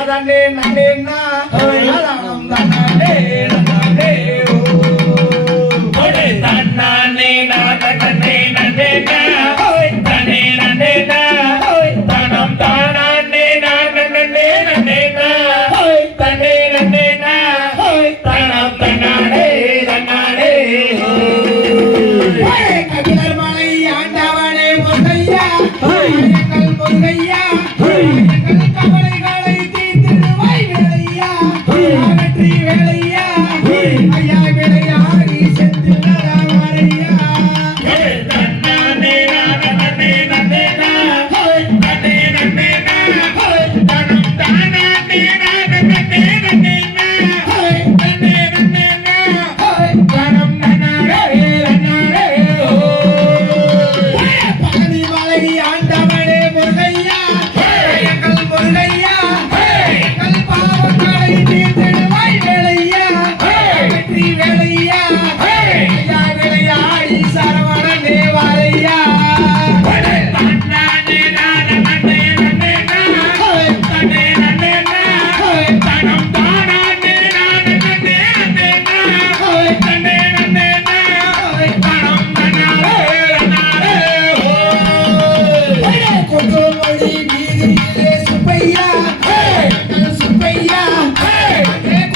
அதனே நன்னேனா Adhanom தன்னே நன்னே ஓடே தன்னே நன்னே நன்னேனா தன்னே நன்னேனா தனம் தானே நன்னே நன்னேனா தன்னே நன்னேனா தனம் தன்னே நன்னே கபிலர் மலை ஆண்டவனே முருகையா எங்கள் முருகையா எங்கள் கவலைகளை தீர்த்திடுவாய் வேலையா வெற்றி வேலையா ஐயா விளையாடி செந்தில்லா வரையா தன்னே நன்னே நன்னேனா தன்னே நன்னேனா தனம் தானே நன்னே நன்னேனா தன்னே நன்னேனா தனம் நன்னே நன்னே பழனி மலை ஆண்டவனே முருகையா எங்கள் முருகையா எங்கள் பாவங்களை தீர்த்திடுவாய் வேலையா வெற்றி வேலையா ஐயா விளையாடி சரவணனே வாரையா தன்னே நன்னே நன்னேனா தன்னே நன்னேனா தனம் தானே நன்னே நன்னேனா தன்னே நன்னேனா தனம் தன்னே நன்னே கொட்டுமணி வீதியிலே சுப்பையா எங்கள் சுப்பையா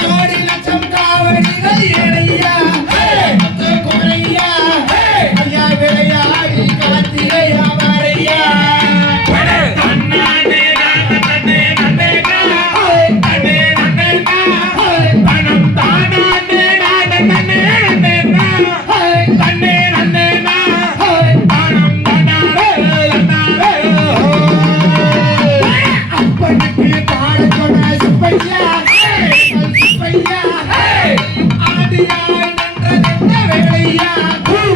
கோடி லட்சம் காவடிகள் ஏழையா குமரையா ஐயா விளையாடி காத்திரையா வரையா தன்னே நன்னே நன்னேனா தன்னே நன்னேனா தனம் தானே நன்னே நன்னேனா தன்னே நன்னேனா தனம் தன்னே நன்னே அப்பனுக்கு பாட சொன்ன சுப்பையா எங்கள் சுப்பையா ஆதியாய் நின்றதென்ன வேலையா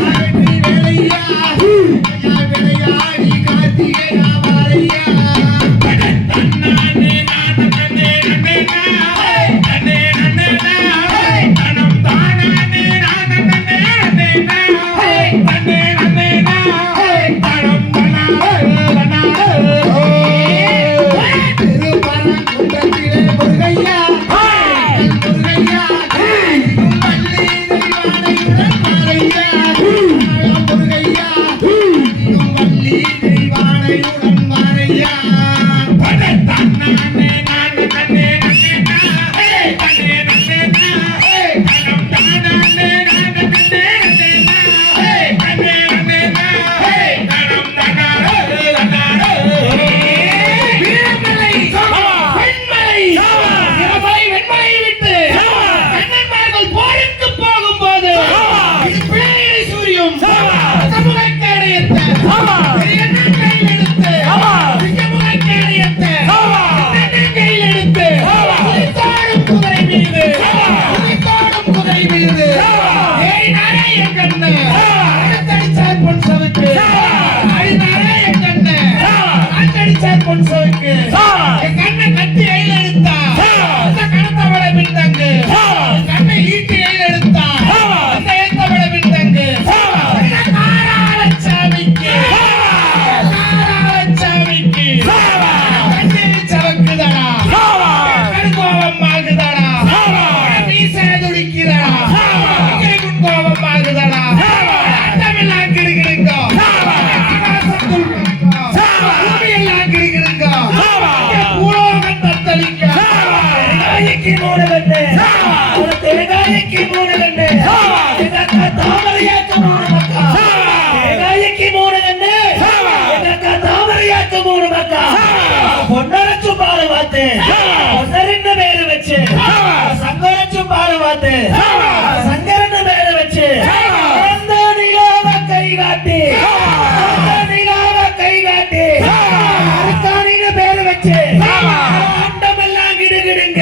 வெற்றி வேலையா ஐயா விளையாடி கார்த்திகையா வாரையா தன்னே நன்னே நன்னேனா தன்னே நன்னேனா தனம் தானே நன்னே நன்னேனா தன்னே நன்னேனா தனம் தன்னே திருப்பரங்குன்றத்திலே முருகையா எங்கள் முருகையா வள்ளி தெய்வானையுடன் வாரையா முருகையா வள்ளி தெய்வானையுடன் வாரையா தன்னே நன்னே நன்னேனா தன்னே நன்னேனா தனம் தானே நன்னே நன்னேனா தன்னே நன்னேனா தனம் தன்னே நன்னே வீரமலை வெண்மலை வீரமலை வெண்மலை விட்டு கண்ணன்மார்கள் போருக்கு போகும்போது இது பிள்ளைகளை சூரியம் சமுகக்கேடையத்த பெரியண்ணன் கையில் எடுத்து சிங்கமுகக்கேடையத்த அண்ணன் கையில் எடுத்து குதித்தாடும் குதிரை மீது குதித்தாடும் குதிரை மீது ஏறினாரே என் கண்ணு அடுத்தடிச்சார் பொன் சவுக்கு ஆடினாரே என் கண்ணு அடுத்தடிச்சார் பொன் சவுக்கு என் கண்ணை கட்டி கையில் எடுத்தா அந்த கணத்தவளை பின்தங்கு என் கண்ணை ஈட்டி கையில் எடுத்தா அந்த ஏத்தவளை பின்தங்கு காராளச்சாமிக்கு கண்ணீர் சவக்குதடா கடுங்கோபம் ஆகுதடா மீச துடிக்குதடா முன்கோபம் ஆகுதடா அண்டமெல்லாம் கிடுகிடுங்கோ ஆகாசம் துள்ளுங்கோ பூமியெல்லாம் கிடுகிடுங்கோ பூலோகம் தத்தளிங்கோ தேங்காய்க்கு மூணு கண்ணு ஒரு தேங்காய்க்கு மூணு கண்ணு எங்க தாமரையாக்கு மூணு மக்கா தேங்காய்க்கு மூணு கண்ணு எங்க தாமரையாக்கு மூணு மக்கா பொன்னரச்சு பாடு பார்த்து பொன்னரின்னு பேரு வச்சு சங்கரச்சு பாடு பார்த்து சங்கரன்னு பேரு வச்சு அந்த நிலாவ கை காட்டி அந்த நிலாவ கை காட்டி அருக்காணின்னு பேரு வச்சு அண்டமெல்லாம் கிடுகிடுங்க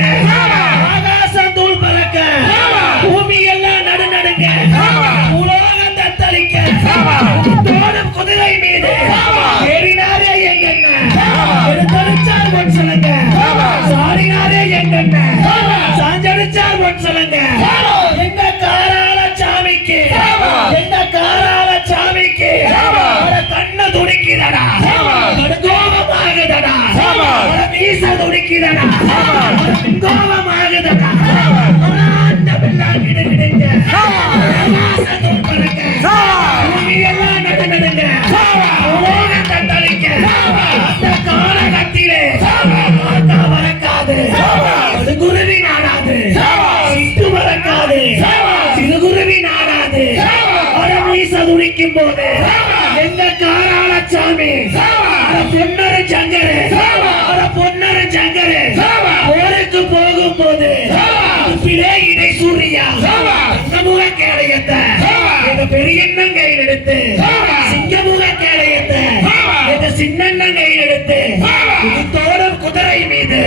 ஆகாசம் தூள் பறக்க பூமி எல்லாம் நடுநடுங்க உலோகம் தத்தளிக்க தோடும் குதிரை மீது ஏறினாரே எங்கண்ண எடுத்தடிச்சார் பொன் சொல்லுங்க சாரினாரே எங்கண்ண சாஞ்சடிச்சார் பொன் சொல்லுங்க வீச துடிக்கிறடா கோபமாகுதடா அந்த பிள்ளான் கிடுகிடுங்க வாசத்தோடு பறக்க எல்லாம் நடுநடுங்க உலகம் தத்தளிக்க அந்த காலகத்திலே வரக்காது அது குருவி நாடாது சிட்டு வரக்காது சிறுகுருவி நாடாது வீச துடிக்கும் போது எங்க காராளசாமி பொன்னரு சங்கரு பொன்னரு சங்கரு போருக்கு போகும் போது பிழை இடை சூரியா சிங்கமுக கேடயத்தை எங்க பெரியண்ணன் கையில் எடுத்து சிங்கமுக கேடயத்தை எங்க சின்னண்ணன் கையில் எடுத்து குதித்தோடும் குதிரை மீது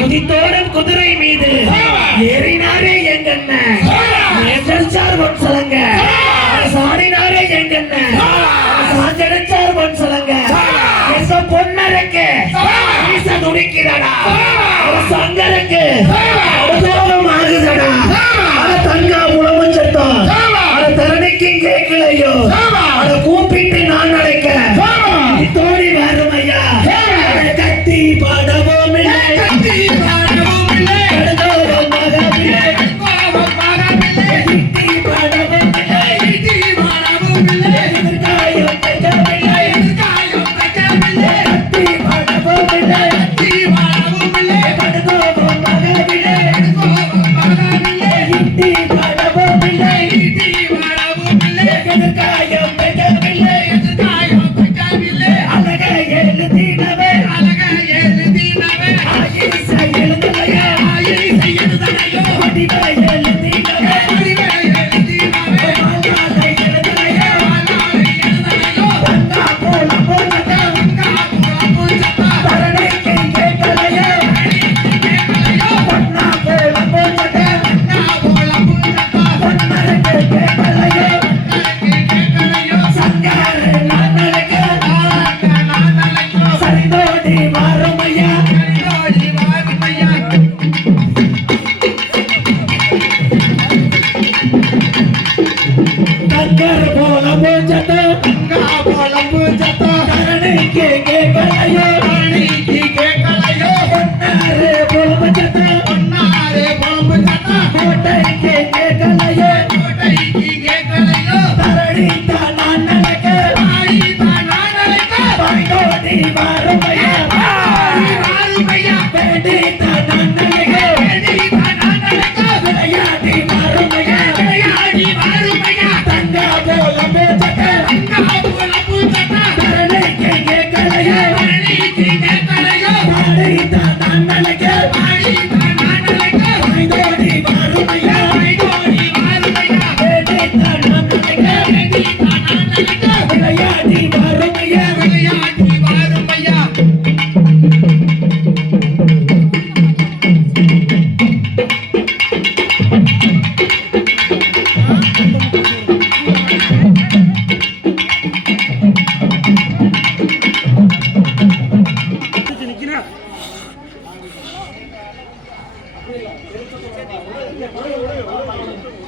குதித்தோடும் குதிரை மீது ஏறினாரே எங்க அண்ணன் சார் சொல்லுங்க சாடினாரே எங்க அண்ணன் சாஞ்சடிச்சார் பொன் சொல்லுங்க பொன்னருக்கு வீச துடிக்கிறடா சங்கருக்கு கோபம் ஆகுதடா தங்கா உணவும் சத்தம் அத தரணிக்கு கேட்கலையோ அத கூப்பிட்டு நான் அழைக்க தோழி வரும் ஐயா கத்தி பாடவும் இல்லை கத்தி பாடவும் இல்லை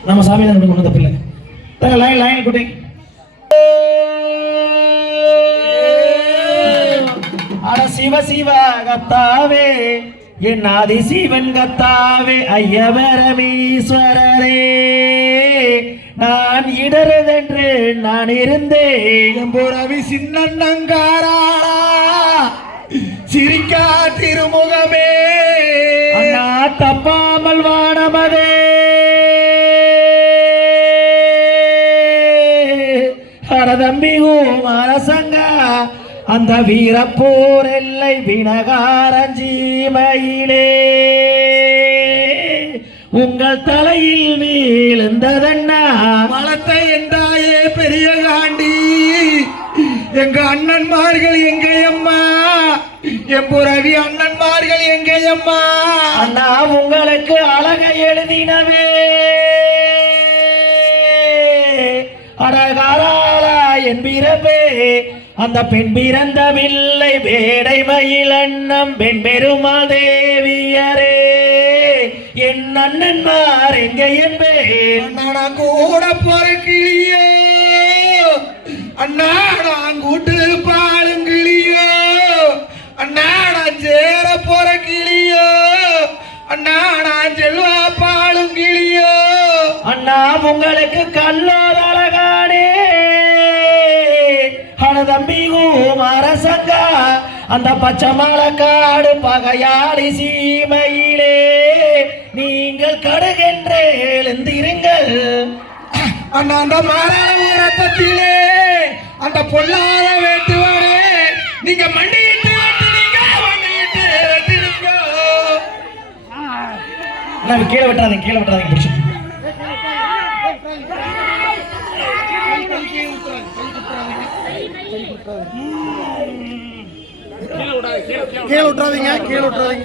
நம்ம சாமி தான் கொண்டு தப்பில்லை லைன் லைன் குட்டி அட சிவ சிவ கத்தாவே என் ஆதி சிவன் கத்தாவே ஐயவரமீஸ்வரரே நான் இடறுதென்று நான் இருந்தேன் புறவி சின்னங்காரா சிரிக்கா திருமுகமே அண்ணா தப்பாமல் வானமதே தம்பி அரசங்க அந்த வீரப்போர் எல்லை வினகாரஞ்சீமையிலே உங்கள் தலையில் வீழ்ந்ததன்னா மலத்தை என்றாயே பெரிய காண்டி எங்க அண்ணன்மார்கள் எங்கேயம்மா என் புறவி அண்ணன்மார்கள் எங்கேயம்மா அண்ணா உங்களுக்கு அழகை எழுதினவே அழகாரா என் பிறப்பே அந்த பெண் பிறந்தவில்லை வேடை மயில் அண்ணம் பெண் பெருமாள் தேவியரே என் அண்ணன்மார் எங்க என்பேன் நான் கூட பொறுக்கிளியோ அண்ணா நான் கூட்டு பாலுங்கிளியோ அண்ணா நான் சேர போற உங்களுக்கு கல்லோதழகானே தம்பி குமாரசங்கா அந்த பச்சை மலக்காடு பகையாளி சீமையிலே நீங்கள் கடுகென்றே எழுந்திருங்கள். அந்த மாரத்திலே அந்த பொல்லாத வேட்டுவாரே நீங்க மண்டிட்டு கீழே விட்டுறாதீங்க, கீழே விட்டுறாதீங்க, பிடிச்சி கீழே விட்டுறாதீங்க, கீழே விட்டுறாதீங்க.